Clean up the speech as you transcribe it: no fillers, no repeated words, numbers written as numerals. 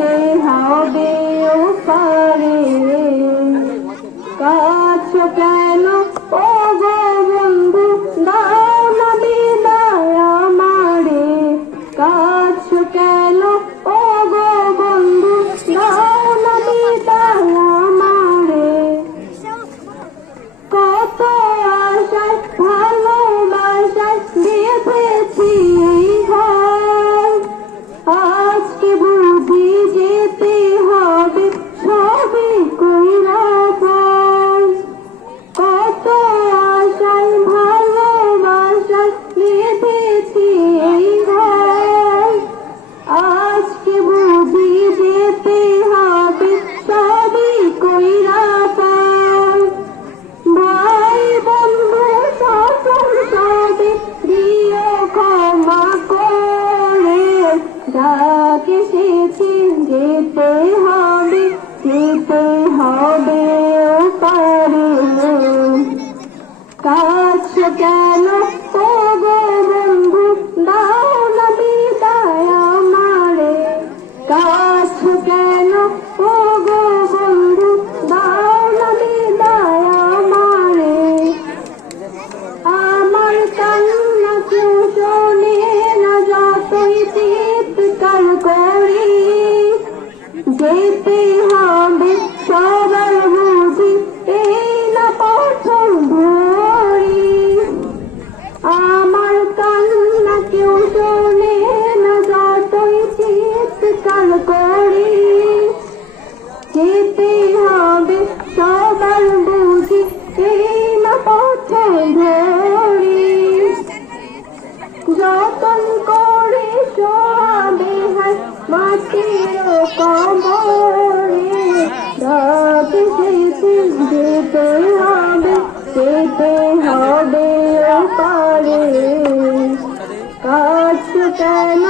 যেতে হবে ওপারে। কাছো কেন ও গো বন্ধু, দাও না বিদায় আমারে। কাছো কেন ও গো বন্ধু, দাও না বিদায় আমারে। কত আশায় ভালোবাসায় বেঁধেছি ঘর, আজকে বুঝি যেতে হবে সবই কইরা পর। কত আশায় ভালোবাসায় বেঁধেছি ঘর, আজকে বুঝি যেতে হবে সবই কইরা পর। ভাই বন্ধু সকল সবে দিও ক্ষমা করে, ডাক এসেছে যেতে হবে ওপারে। কাছো কেন ও গো বন্ধু, দাও না বিদায় আমারে। কাছো কেন ও গো বন্ধু, দাও না বিদায় আমারে। আমার কান্না কেউ শোনে না যতই চিৎকার করি, যেতে হবে সবার বুঝি এই না প্রথম ভরি। আমার কান্না কেউ শোনে না যতই চিৎকার করি, যেতে হবে সবার বুঝি এই না প্রথম ভরি। যতন করে শোয়াবে হায় মাটির কবরে, রাত শেষে যেতে হবে ওপারে। কাছো কেন